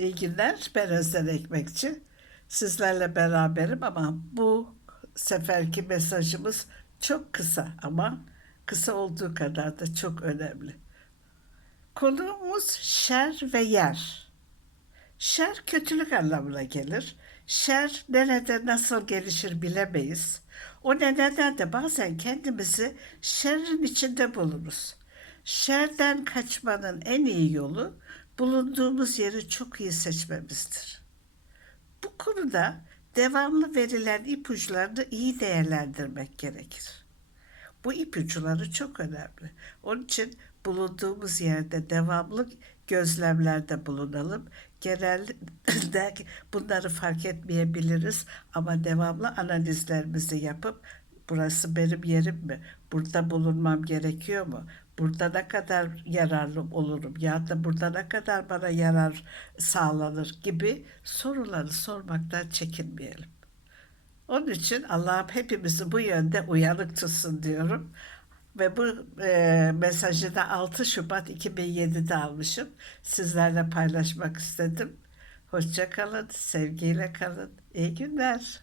İyi günler. Ben Özden Ekmekçi. Sizlerle beraberim ama bu seferki mesajımız çok kısa ama kısa olduğu kadar da çok önemli. Konumuz şer ve yer. Şer kötülük anlamına gelir. Şer nerede nasıl gelişir bilemeyiz. O nedenle de bazen kendimizi şerrin içinde buluruz. Şerden kaçmanın en iyi yolu bulunduğumuz yeri çok iyi seçmemizdir. Bu konuda devamlı verilen ipuçlarını iyi değerlendirmek gerekir. Bu ipuçları çok önemli. Onun için bulunduğumuz yerde devamlı gözlemlerde bulunalım. Genelde bunları fark etmeyebiliriz ama devamlı analizlerimizi yapıp burası benim yerim mi? Burada bulunmam gerekiyor mu? Burada ne kadar yararlı olurum ya da burada ne kadar bana yarar sağlanır gibi soruları sormaktan çekinmeyelim. Onun için Allah'ım hepimizi bu yönde uyanık tutsun diyorum. Ve bu e, mesajı da 6 Şubat 2007'de almışım. Sizlerle paylaşmak istedim. Hoşça kalın, sevgiyle kalın. İyi günler.